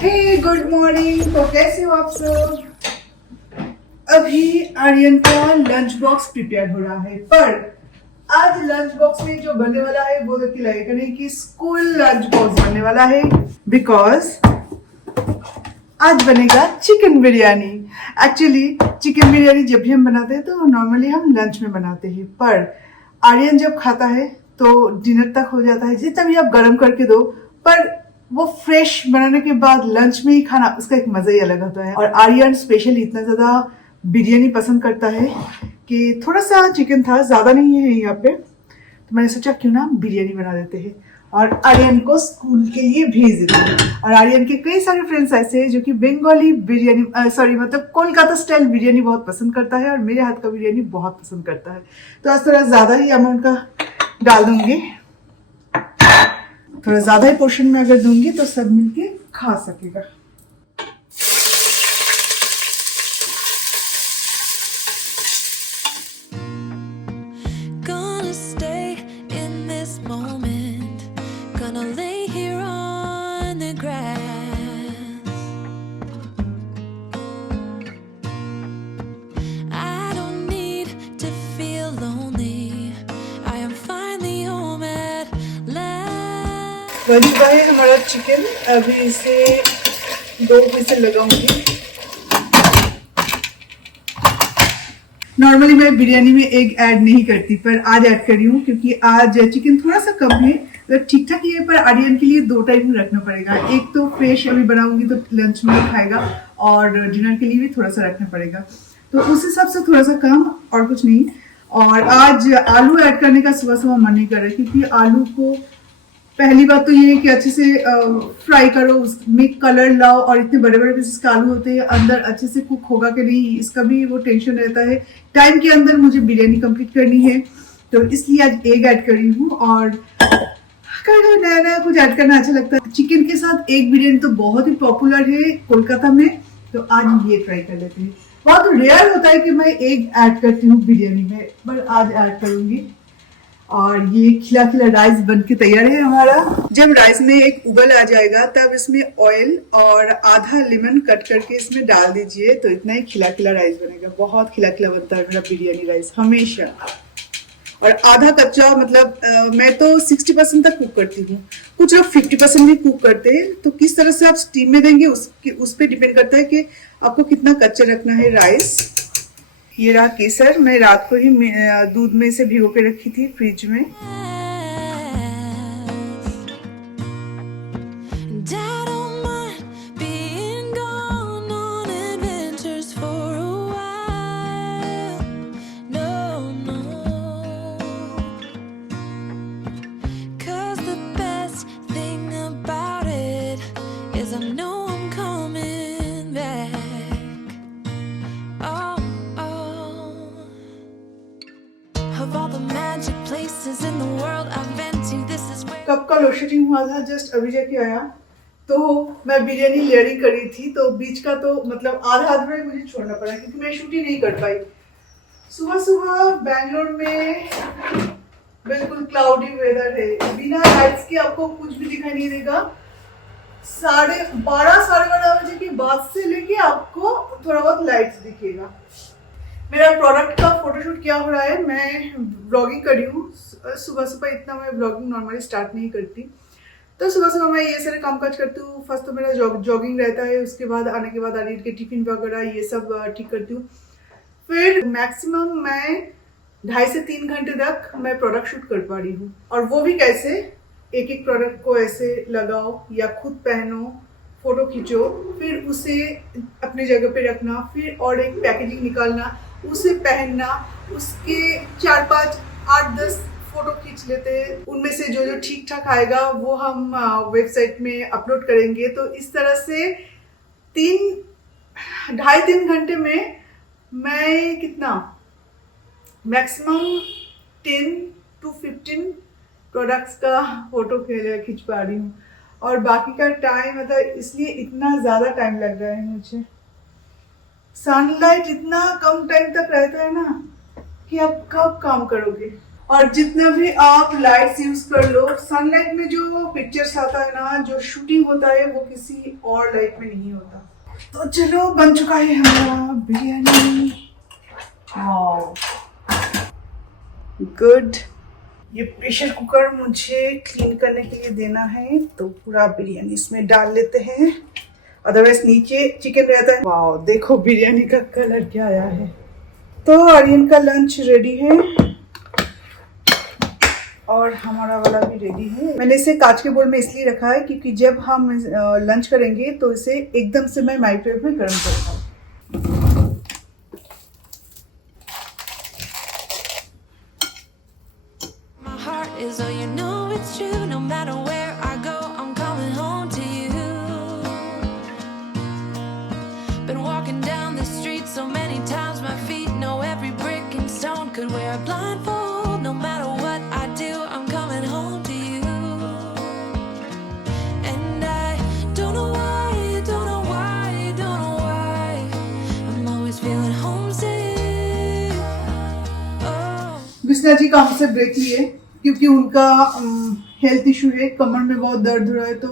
हे good morning. तो कैसे हो आप सब? अभी आर्यन का लंच बॉक्स प्रिपेयर हो रहा है, पर आज लंच बॉक्स में जो बनने वाला है वो देखिए लगेगा नहीं कि स्कूल लंच बॉक्स बनने वाला है, बिकॉज आज बनेगा chicken biryani. Actually chicken biryani जब भी हम बनाते हैं तो नॉर्मली हम लंच में बनाते हैं, पर आर्यन जब खाता है तो डिनर तक हो जाता है, जितना भी आप गर्म करके दो, पर वो फ्रेश बनाने के बाद लंच में ही खाना उसका एक मजा ही अलग होता है। और आर्यन स्पेशली इतना ज्यादा बिरयानी पसंद करता है कि थोड़ा सा चिकन था, ज्यादा नहीं है यहाँ पे, तो मैंने सोचा क्यों ना बिरयानी बना देते हैं और आर्यन को स्कूल के लिए भेज देते हैं। और आर्यन के कई सारे फ्रेंड्स ऐसे हैं जो कि बंगाली बिरयानी मतलब कोलकाता स्टाइल बिरयानी बहुत पसंद करता है और मेरे हाथ का बिरयानी बहुत पसंद करता है। तो आज थोड़ा ज्यादा ही अमाउंट का डाल दूंगी, थोड़ा ज्यादा ही पोर्शन में अगर दूंगी तो सब मिलके खा सकेगा। बन चुका है हमारा चिकन। अभी इसे 2 विसल लगाऊंगी। नॉर्मली मैं बिरयानी में एग ऐड नहीं करती, पर आज ऐड कर रही हूँ क्योंकि आज चिकन थोड़ा सा कम है। मतलब ठीक ठाक ही है, पर आर्यन के लिए 2 टाइम रखना पड़ेगा। एक तो फ्रेश अभी बनाऊंगी तो लंच में खाएगा, और डिनर के लिए भी थोड़ा सा रखना पड़ेगा, तो उस हिसाब से थोड़ा सा कम और कुछ नहीं। और आज आलू ऐड करने का सुबह सुबह मन नहीं कर रहा है, क्योंकि आलू को पहली बात तो ये है कि अच्छे से फ्राई करो, उसमें कलर लाओ, और इतने बड़े बड़े पीसेस का आलू होते हैं, अंदर अच्छे से कुक होगा कि नहीं इसका भी वो टेंशन रहता है। टाइम के अंदर मुझे बिरयानी कंप्लीट करनी है, तो इसलिए आज एग ऐड कर रही हूँ। और कभी नया नया कुछ ऐड करना अच्छा लगता है। चिकन के साथ एग बिरयानी तो बहुत ही पॉपुलर है कोलकाता में, तो आज ये ट्राई कर लेते हैं। बहुत रेयर होता है कि मैं एग ऐड करती हूँ बिरयानी में, पर आज ऐड करूंगी। और ये खिला खिला राइस बन के तैयार है हमारा। जब राइस में एक उबल आ जाएगा तब इसमें ऑयल और आधा लेमन कट करके इसमें डाल दीजिए, तो इतना ही खिला खिला राइस बनेगा। बहुत खिला खिला बनता है मेरा बिरयानी राइस हमेशा। और आधा कच्चा मतलब मैं तो 60% तक कुक करती हूँ, कुछ लोग 50% भी कुक करते हैं। तो किस तरह से आप स्टीम में देंगे उस पर डिपेंड करता है कि आपको कितना कच्चा रखना है राइस। ये रहा केसर, मैं रात को ही दूध में से भिगो के रखी थी फ्रिज में। कब का लोडशेडिंग हुआ था, जस्ट अभी जाके आया, तो मैं बिरयानी लेयरिंग करी थी, तो बीच का तो मतलब आधा में मुझे छोड़ना पड़ा क्योंकि मैं शूट ही नहीं कर पाई। सुबह सुबह बैंगलोर में बिल्कुल क्लाउडी वेदर है, बिना लाइट्स के आपको कुछ भी दिखाई नहीं देगा। 12:30 साढ़े 12 बजे के बाद से लेके आपको थोड़ा बहुत लाइट्स दिखेगा। मेरा प्रोडक्ट का फोटोशूट क्या हो रहा है, मैं ब्लॉगिंग कर रही हूँ। सुबह सुबह इतना मैं ब्लॉगिंग नॉर्मली स्टार्ट नहीं करती, तो सुबह सुबह मैं ये सारे कामकाज करती हूँ। फर्स्ट तो मेरा जॉगिंग रहता है, उसके बाद आने के बाद आर्यन के टिफिन वगैरह ये सब ठीक करती हूँ। फिर मैक्सिमम मैं 2.5 से 3 घंटे तक मैं प्रोडक्ट शूट कर पा रही हूँ। और वो भी कैसे, एक एक प्रोडक्ट को ऐसे लगाओ या खुद पहनो, फोटो खींचो, फिर उसे अपनी जगह पे रखना, फिर और एक पैकेजिंग निकालना, उसे पहनना, उसके 4, 5, 8, 10 फोटो खींच लेते हैं। उनमें से जो जो ठीक ठाक आएगा वो हम वेबसाइट में अपलोड करेंगे। तो इस तरह से 2.5-3 घंटे में मैं कितना मैक्सिमम 10 to 15 प्रोडक्ट्स का फोटो खींच पा रही हूँ। और बाकी का टाइम मतलब इसलिए इतना ज़्यादा टाइम लग रहा है मुझे। सनलाइट इतना कम टाइम तक रहता है ना कि आप कब काम करोगे। और जितना भी आप लाइट्स यूज कर लो, सनलाइट में जो पिक्चर्स आता है ना, जो शूटिंग होता है वो किसी और लाइट में नहीं होता। तो चलो बन चुका है हमारा बिरयानी। Wow good. ये प्रेशर कुकर मुझे क्लीन करने के लिए देना है, तो पूरा बिरयानी इसमें डाल लेते हैं, अदरवाइज नीचे चिकन रहता है। वाओ देखो बिरयानी का कलर क्या आया है। तो आर्यन का लंच रेडी है और हमारा वाला भी रेडी है। मैंने इसे कांच के बोल में इसलिए रखा है क्योंकि जब हम लंच करेंगे तो इसे एकदम से मैं माइक्रोवेव में गर्म करता हूँ। बिस्ना जी काम से ब्रेक लिए क्योंकि उनका हेल्थ इशू है, कमर में बहुत दर्द हो रहा है, तो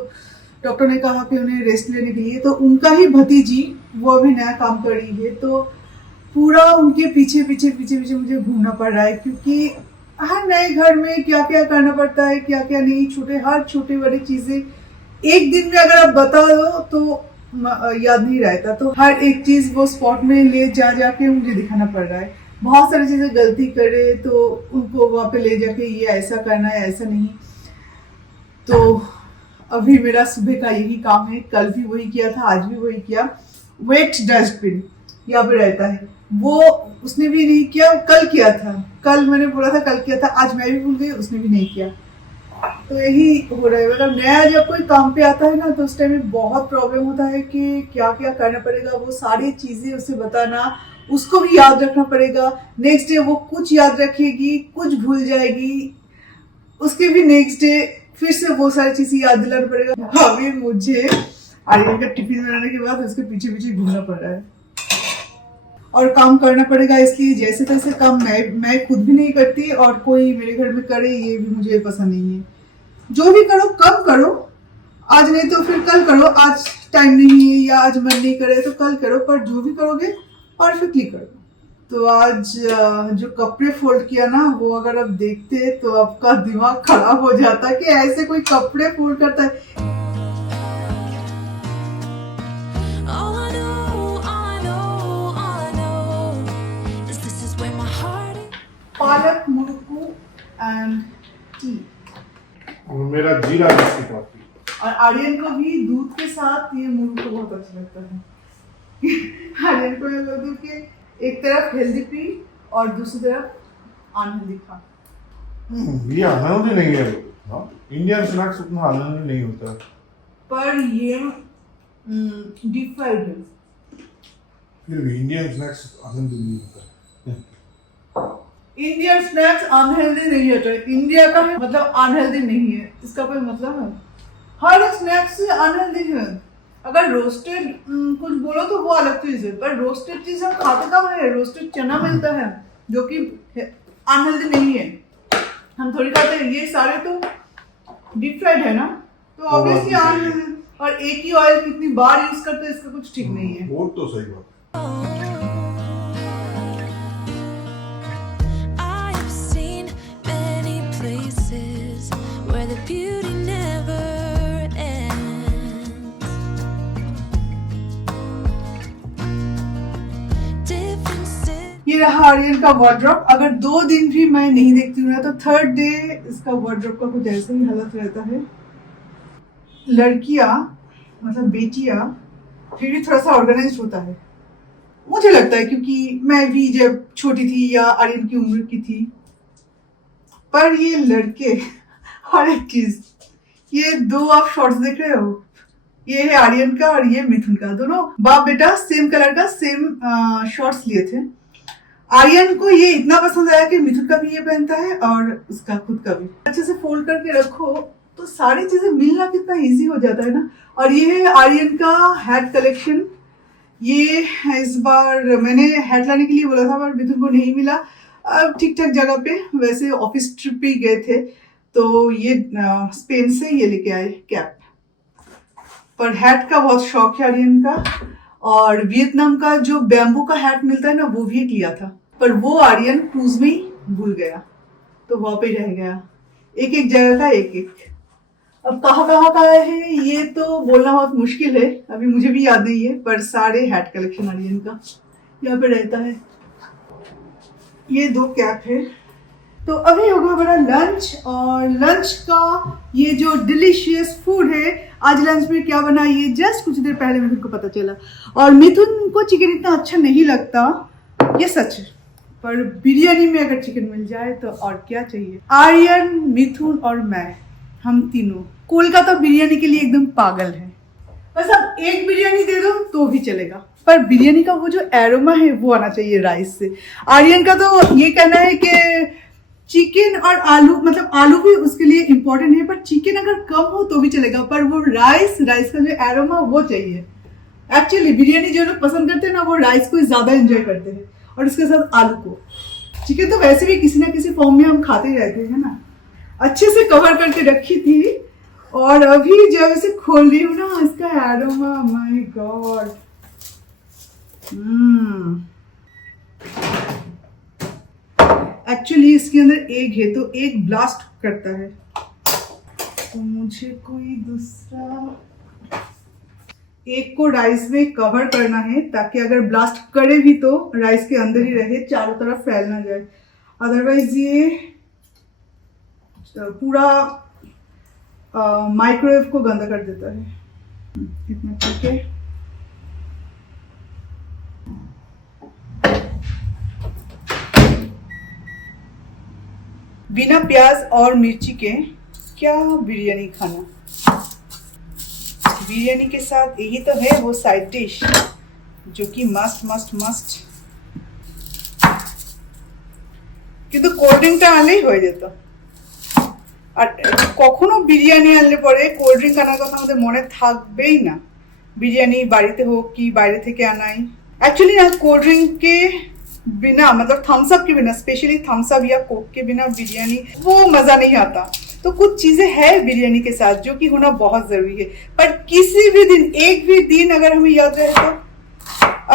डॉक्टर ने कहा कि उन्हें रेस्ट लेने के लिए। तो उनका ही भतीजी वो अभी नया काम कर रही है, तो पूरा उनके पीछे पीछे पीछे पीछे मुझे घूमना पड़ रहा है, क्योंकि हर नए घर में क्या क्या करना पड़ता है, क्या क्या नहीं, हर छोटे बड़ी चीजें एक दिन में अगर आप बता दो तो याद नहीं रहता। तो हर एक चीज वो स्पॉट में ले जाके मुझे दिखाना पड़ रहा है। बहुत सारी चीजें गलती करे तो उनको वहां पे ले जाके ये ऐसा करना है, ऐसा नहीं। तो अभी मेरा सुबह का यही काम है, कल भी वही किया था, आज भी वही किया। वेट डस्टबिन यहाँ पे रहता है, वो उसने भी नहीं किया, कल किया था, कल मैंने बोला था कल किया था, आज मैं भी भूल गई, उसने भी नहीं किया। तो यही हो रहा है, मतलब नया जब कोई काम पे आता है ना तो उस टाइम में बहुत प्रॉब्लम होता है कि क्या क्या करना पड़ेगा, वो सारी चीजें उसे बताना, उसको भी याद रखना पड़ेगा। नेक्स्ट डे वो कुछ याद रखेगी, कुछ भूल जाएगी, उसके भी नेक्स्ट डे फिर से वो सारी चीजें याद दिलाना पड़ेगा। अभी मुझे आर्यन का टिफिन बनाने के बाद उसके पीछे पीछे घूमना पड़ रहा है और काम करना पड़ेगा, इसलिए जैसे तैसे काम मैं खुद भी नहीं करती और कोई मेरे घर में करे ये भी मुझे पसंद नहीं है। जो भी करो कम करो, आज नहीं तो फिर कल करो, आज टाइम नहीं है या आज मन नहीं करे तो कल करो, पर जो भी करोगे परफेक्टली करो। तो आज जो कपड़े फोल्ड किया ना, वो अगर आप देखते तो आपका दिमाग खराब हो जाता कि ऐसे कोई कपड़े फोल्ड करता है। पालक मुरुकू एंड टी, और मेरा जीरा बिस्किट कॉफी। और आर्यन को भी दूध के साथ ये मुरुकू बहुत अच्छा लगता है। आर्यन को मैं बोलती हूँ कि एक तरफ हेल्दी पी और दूसरी तरफ अनहेल्दी खा। ये अनहेल्दी नहीं है, इंडियन स्नैक्स उतना अनहेल्दी नहीं होता, पर ये डीप फ्राइड है। फिर भी इंडियन स्नैक्स अनहेल्दी नहीं होता। इंडियन स्नैक्स अनहेल्दी नहीं होता, इंडिया का है मतलब अनहेल्दी नहीं है, इसका कोई मतलब है? हर स्नैक्स अनहेल्दी है। अगर रोस्टेड कुछ बोलो तो वो अलग चीज है, पर रोस्टेड चीज हम खाते कब है? रोस्टेड चना मिलता है जो कि अनहेल्दी नहीं है, हम थोड़ी खाते हैं। ये सारे तो डीप फ्राइड है ना, तो ऑब्वियसली अनहेल्दी। और एक ही ऑयल कितनी बार यूज करते हैं, इसका कुछ ठीक नहीं है। वो तो सही बात। ये रहा आर्यन का वार्डरोब। अगर 2 दिन भी मैं नहीं देखती हूँ ना तो थर्ड डे इसका वार्डरोब का कुछ ऐसा ही हालत रहता है। लड़कियां मतलब बेटियां फिर भी थोड़ा सा ऑर्गेनाइज होता है, मुझे लगता है, क्योंकि मैं भी जब छोटी थी या आर्यन की उम्र की थी। पर ये लड़के हर एक चीज, ये 2 आप शॉर्ट्स देख रहे हो, ये है आर्यन का और ये मिथुन का, दोनों बाप बेटा सेम कलर का सेम शॉर्ट्स लिए थे। आर्यन को ये इतना पसंद आया कि मिथुन का भी ये पहनता है और उसका खुद का भी। अच्छे से फोल्ड करके रखो तो सारी चीजें मिलना कितना इजी हो जाता है ना। और ये है आर्यन का हैट कलेक्शन। ये इस बार मैंने हैट लाने के लिए बोला था पर मिथुन को नहीं मिला। अब ठीक ठाक जगह पे, वैसे ऑफिस ट्रिप पे ही गए थे तो ये स्पेन से ये लेके आए कैप। पर हैट का बहुत शौक है आर्यन का, और वियतनाम का जो बैम्बू का हैट मिलता है ना वो भी एक लिया था, पर वो आर्यन क्रूज में ही भूल गया तो वहां पे रह गया। एक एक जगह का एक एक। अब कहाँ का है ये तो बोलना बहुत मुश्किल है, अभी मुझे भी याद नहीं है, पर सारे हैट कलेक्शन आर्यन का यहाँ पे रहता है। ये 2 कैप है। तो अभी होगा हमारा लंच, और लंच का ये जो डिलीशियस फूड है, आज लंच में क्या बना ये जस्ट कुछ देर पहले मिथुन को पता चला। और मिथुन को चिकन इतना अच्छा नहीं लगता, ये सच है, पर बिरयानी में अगर चिकन मिल जाए तो और क्या चाहिए। आर्यन, मिथुन और मैं, हम तीनों कोलकाता बिरयानी के लिए एकदम पागल है। बस अब एक बिरयानी दे दो तो भी चलेगा, पर बिरयानी का वो जो एरोमा है वो आना चाहिए राइस से। आर्यन का तो ये कहना है कि चिकन और आलू, मतलब आलू भी उसके लिए इम्पोर्टेंट है, पर चिकन अगर कम हो तो भी चलेगा, पर वो राइस का जो एरोमा वो चाहिए। एक्चुअली बिरयानी जो लोग पसंद करते हैं ना वो राइस को ज्यादा एंजॉय करते हैं, और उसके साथ आलू को। चिकन तो वैसे भी किसी ना किसी फॉर्म में हम खाते ही रहते हैं ना। अच्छे से कवर करके रखी थी, और अभी जब इसे खोल रही हूँ ना, इसका एरोमा, माय गॉड। एक्चुअली इसके अंदर एग है तो एग ब्लास्ट करता है, तो मुझे कोई दूसरा एग को राइस में कवर करना है ताकि अगर ब्लास्ट करे भी तो राइस के अंदर ही रहे, चारों तरफ फैल ना जाए। अदरवाइज ये पूरा माइक्रोवेव को गंदा कर देता है। इतना ठीक है। बिना प्याज और मिर्ची के क्या बिरयानी खाना। बिरयानी के साथ यही तो है वो साइड डिश जो कि मस्ट কিন্তু কোল্ড ড্রিঙ্কটা আনলেই হয়ে যেত। আর কখনো বিরিয়ানি আনলে পরে কোল্ড ড্রিঙ্ক আনার কথা আমাদের মনে থাকবেই না, বিরিয়ানি বাড়িতে হোক কি বাইরে থেকে আনাই। एक्चुअली ना कोल्ड ड्रिंक के बिना, मतलब थम्स अप के बिना, स्पेशली थम्स अप या कोक के बिना बिरयानी वो मजा नहीं आता। तो कुछ चीजें हैं बिरयानी के साथ जो कि होना बहुत जरूरी है, पर किसी भी दिन, एक भी दिन अगर हमें याद रहे तो,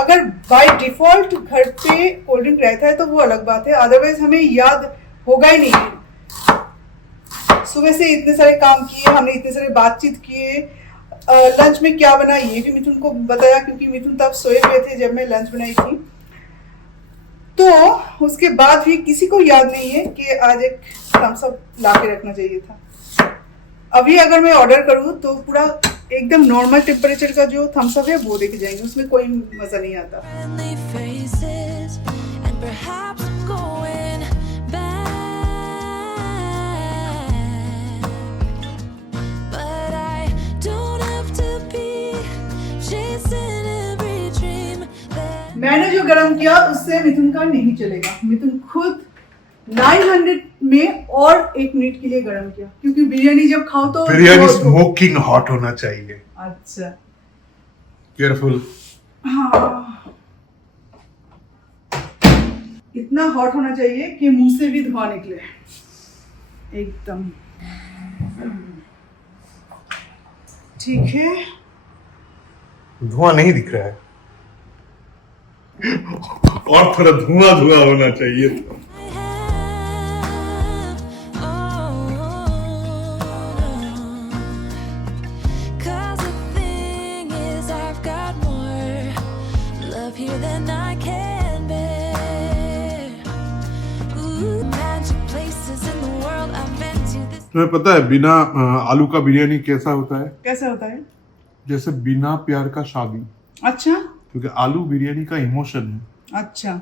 अगर बाय डिफॉल्ट घर पे कोल्ड ड्रिंक रहता है तो वो अलग बात है, अदरवाइज हमें याद होगा ही नहीं। सुबह से इतने सारे काम किए हमने, इतने सारे बातचीत किए, लंच में क्या बना ये भी मिथुन को बताया, क्योंकि मिथुन तब सोए हुए थे जब मैं लंच बनाई थी। तो उसके बाद भी किसी को याद नहीं है कि आज एक थम्स अप ला के रखना चाहिए था। अभी अगर मैं ऑर्डर करूँ तो पूरा एकदम नॉर्मल टेम्परेचर का जो थम्स अप है वो देखे जाएंगे, उसमें कोई मजा नहीं आता। मैंने जो गरम किया उससे मिथुन का नहीं चलेगा। मिथुन खुद 900 में और 1 मिनट के लिए गरम किया, क्योंकि बिरयानी जब खाओ तो बिरयानी स्मोकिंग हॉट होना चाहिए। अच्छा, केयरफुल। हाँ, इतना हॉट होना चाहिए कि मुंह से भी धुआं निकले एकदम। ठीक है, धुआं नहीं दिख रहा है और थोड़ा धुआं होना चाहिए था। तुम्हें पता है बिना आलू का बिरयानी कैसा होता है? कैसा होता है? जैसे बिना प्यार का शादी। अच्छा, क्योंकि आलू बिरयानी का इमोशन है। अच्छा,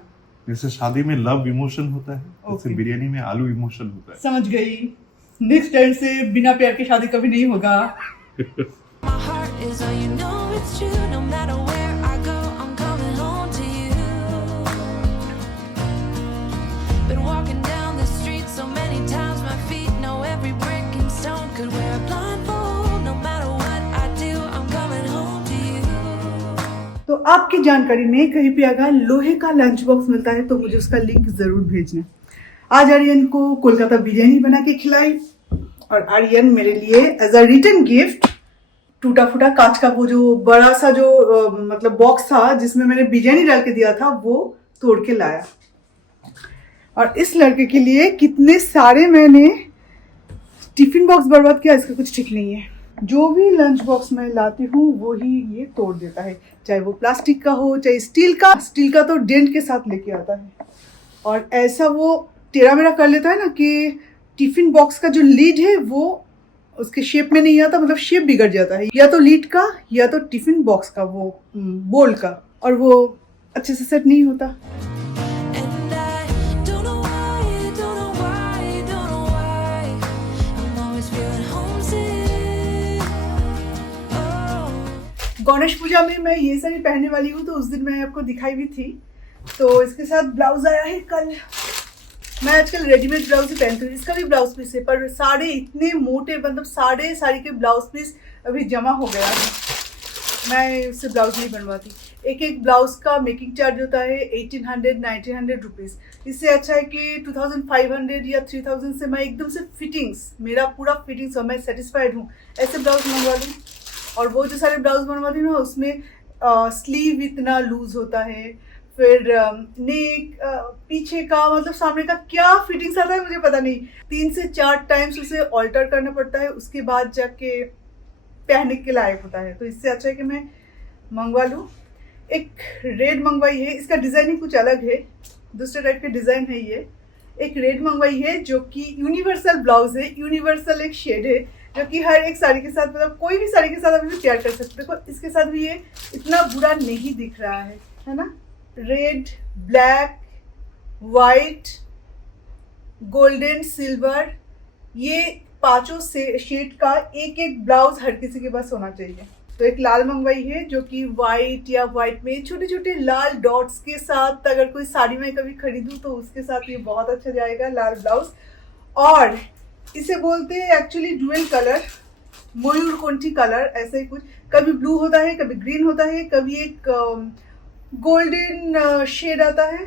जैसे शादी में लव इमोशन होता है, जैसे बिरयानी में आलू इमोशन होता है। समझ गई। नेक्स्ट टाइम से बिना प्यार की शादी कभी नहीं होगा। तो आपकी जानकारी में कहीं पे अगर लोहे का लंच बॉक्स मिलता है तो मुझे उसका लिंक जरूर भेजना। आज आर्यन को कोलकाता बिरयानी बना के खिलाई और आर्यन मेरे लिए एज अ रिटर्न गिफ्ट टूटा फूटा कांच का वो जो बड़ा सा जो मतलब बॉक्स था जिसमें मैंने बिरयानी डाल के दिया था वो तोड़ के लाया। और इस लड़के के लिए कितने सारे मैंने टिफिन बॉक्स बर्बाद किया, इसका कुछ ठीक नहीं है। जो भी लंच बॉक्स मैं लाती हूँ वो ही ये तोड़ देता है, चाहे वो प्लास्टिक का हो चाहे स्टील का तो डेंट के साथ लेके आता है। और ऐसा वो टेढ़ा मेढ़ा कर लेता है ना कि टिफिन बॉक्स का जो लीड है वो उसके शेप में नहीं आता, मतलब शेप बिगड़ जाता है, या तो लीड का या तो टिफिन बॉक्स का वो बोल का, और वो अच्छे से सेट नहीं होता। गणेश पूजा में मैं ये साड़ी पहनने वाली हूँ, तो उस दिन मैं आपको दिखाई भी थी। तो इसके साथ ब्लाउज आया है कल। मैं आजकल रेडीमेड ब्लाउज ही पहनती हूँ, इसका भी ब्लाउज पीस है, पर सारे इतने मोटे, मतलब सारे साड़ी के ब्लाउज पीस अभी जमा हो गया है, मैं उससे ब्लाउज नहीं बनवाती। एक एक ब्लाउज का मेकिंग चार्ज होता है 1800-1900 रुपीज़। इससे अच्छा है कि 2500 या 3000 से मैं एकदम से फिटिंग्स, मेरा पूरा फिटिंग्स हो, मैं सेटिस्फाइड हूँ, ऐसे ब्लाउज मंगवा लूँ। और वो जो सारे ब्लाउज बनवाती हूँ ना उसमें स्लीव इतना लूज होता है, फिर नेक पीछे का मतलब सामने का क्या फिटिंग्स आता है मुझे पता नहीं, 3 से 4 टाइम्स उसे ऑल्टर करना पड़ता है, उसके बाद जाके पहनने के लायक होता है। तो इससे अच्छा है कि मैं मंगवा लूँ। एक रेड मंगवाई है, इसका डिज़ाइन ही कुछ अलग है, दूसरे टाइप के डिज़ाइन है ये। एक रेड मंगवाई है जो कि यूनिवर्सल ब्लाउज है, यूनिवर्सल एक शेड है जो कि हर एक साड़ी के साथ, मतलब कोई भी साड़ी के साथ अभी भी तैयार कर सकते हो। देखो इसके साथ भी ये इतना बुरा नहीं दिख रहा है ना। Red, black, white, golden, silver, ये पांचों शेड का एक एक ब्लाउज हर किसी के पास होना चाहिए। तो एक लाल मंगवाई है जो कि वाइट या वाइट में छोटे छोटे लाल डॉट्स के साथ, अगर कोई साड़ी में कभी खरीदूं तो उसके साथ ये बहुत अच्छा जाएगा लाल ब्लाउज। और इसे बोलते हैं एक्चुअली डुअल कलर, मयूरकंठी कलर, ऐसे ही कुछ, कभी ब्लू होता है, कभी ग्रीन होता है, कभी एक गोल्डन शेड आता है।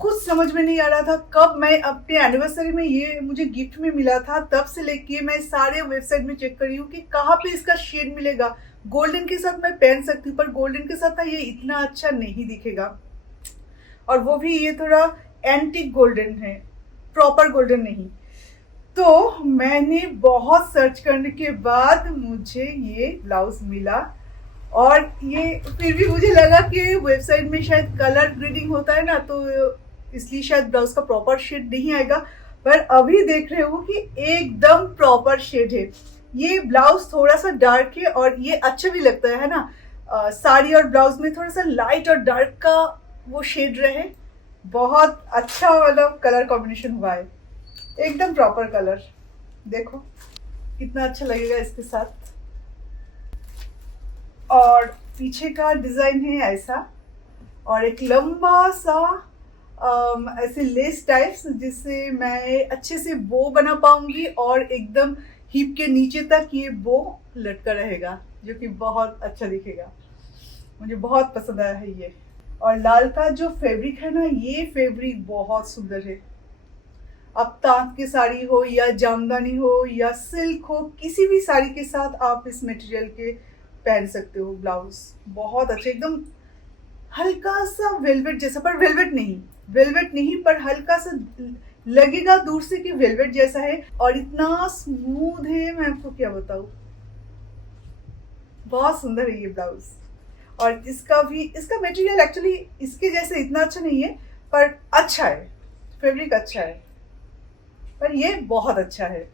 कुछ समझ में नहीं आ रहा था कब मैं अपने एनिवर्सरी में, ये मुझे गिफ्ट में मिला था, तब से लेके मैं सारे वेबसाइट में चेक कर रही हूँ कि कहाँ पे इसका शेड मिलेगा। गोल्डन के साथ मैं पहन सकती हूँ पर गोल्डन के साथ ये इतना अच्छा नहीं दिखेगा, और वो भी ये थोड़ा एंटिक गोल्डन है, प्रॉपर गोल्डन नहीं। तो मैंने बहुत सर्च करने के बाद मुझे ये ब्लाउज मिला, और ये फिर भी मुझे लगा कि वेबसाइट में शायद कलर ग्रेडिंग होता है ना, तो इसलिए शायद ब्लाउज का प्रॉपर शेड नहीं आएगा, पर अभी देख रहे हो कि एकदम प्रॉपर शेड है। ये ब्लाउज थोड़ा सा डार्क है और ये अच्छा भी लगता है ना, साड़ी और ब्लाउज में थोड़ा सा लाइट और डार्क का वो शेड रहे, बहुत अच्छा मतलब कलर कॉम्बिनेशन हुआ है, एकदम प्रॉपर कलर। देखो कितना अच्छा लगेगा इसके साथ। और पीछे का डिजाइन है ऐसा, और एक लंबा सा ऐसे लेस टाइप्स, जिससे मैं अच्छे से बो बना पाऊंगी, और एकदम हिप के नीचे तक ये बो लटका रहेगा, जो कि बहुत अच्छा दिखेगा। मुझे बहुत पसंद आया है ये। और लाल का जो फैब्रिक है ना, ये फैब्रिक बहुत सुंदर है। अब तांत की साड़ी हो या जामदानी हो या सिल्क हो, किसी भी साड़ी के साथ आप इस मटेरियल के पहन सकते हो। ब्लाउज बहुत अच्छे, एकदम हल्का सा वेलवेट जैसा, पर वेलवेट नहीं पर हल्का सा लगेगा दूर से कि वेलवेट जैसा है, और इतना स्मूथ है, मैं आपको क्या बताऊं, बहुत सुंदर है ये ब्लाउज। और इसका मटेरियल एक्चुअली इसके जैसे इतना अच्छा नहीं है, पर अच्छा है, फैब्रिक अच्छा है, पर ये बहुत अच्छा है।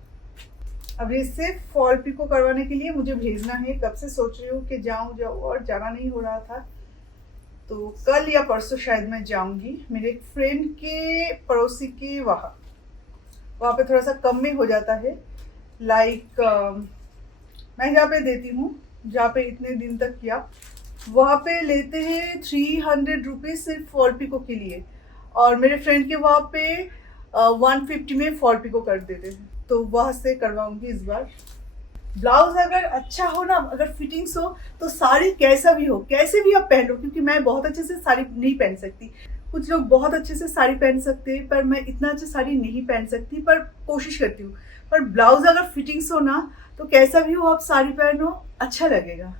अब इससे फॉल पिको करवाने के लिए मुझे भेजना है, कब से सोच रही हूँ कि जाऊँ और जाना नहीं हो रहा था, तो कल या परसों शायद मैं जाऊंगी। मेरे एक फ्रेंड के पड़ोसी के वहाँ पे थोड़ा सा कम में हो जाता है, लाइक मैं जहाँ पे देती हूँ, जहाँ पे इतने दिन तक किया, वहाँ पे लेते हैं 300 रुपीज़ सिर्फ फॉल पिको के लिए, और मेरे फ्रेंड के वहाँ पे 150 में फॉल पिको कर देते हैं, तो वहाँ से करवाऊंगी इस बार। ब्लाउज अगर अच्छा हो ना, अगर फिटिंग्स हो, तो साड़ी कैसा भी हो, कैसे भी आप पहन लो, क्योंकि मैं बहुत अच्छे से साड़ी नहीं पहन सकती, कुछ लोग बहुत अच्छे से साड़ी पहन सकते हैं, पर मैं इतना अच्छा साड़ी नहीं पहन सकती, पर कोशिश करती हूँ। पर ब्लाउज अगर फिटिंग्स हो ना, तो कैसा भी हो आप साड़ी पहनो, अच्छा लगेगा।